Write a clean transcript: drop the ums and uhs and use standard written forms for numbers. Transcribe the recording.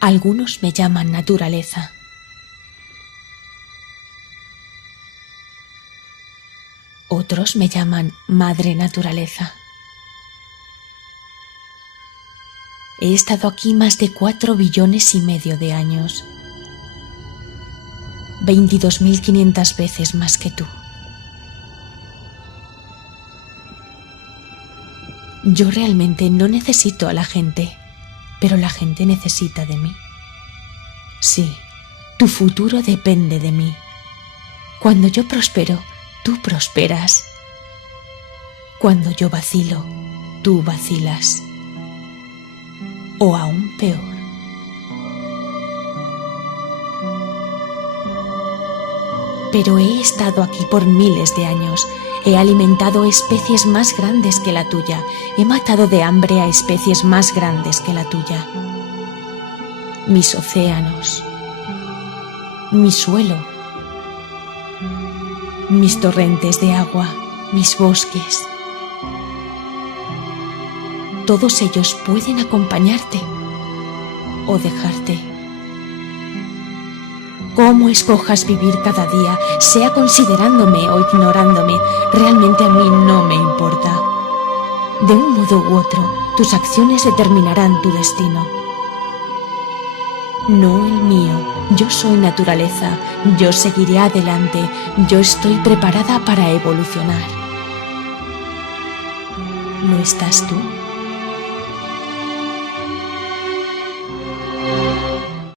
Algunos me llaman naturaleza. Otros me llaman madre naturaleza. He estado aquí más de 4,5 billones de años. 22.500 veces más que tú. Yo realmente no necesito a la gente, pero la gente necesita de mí. Sí, tu futuro depende de mí. Cuando yo prospero, tú prosperas. Cuando yo vacilo, tú vacilas. O aún peor. Pero he estado aquí por miles de años. He alimentado especies más grandes que la tuya. He matado de hambre a especies más grandes que la tuya. Mis océanos, mi suelo, mis torrentes de agua, mis bosques. Todos ellos pueden acompañarte o dejarte. Cómo escojas vivir cada día, sea considerándome o ignorándome, realmente a mí no me importa. De un modo u otro, tus acciones determinarán tu destino. No el mío. Yo soy naturaleza. Yo seguiré adelante. Yo estoy preparada para evolucionar. ¿Lo estás tú?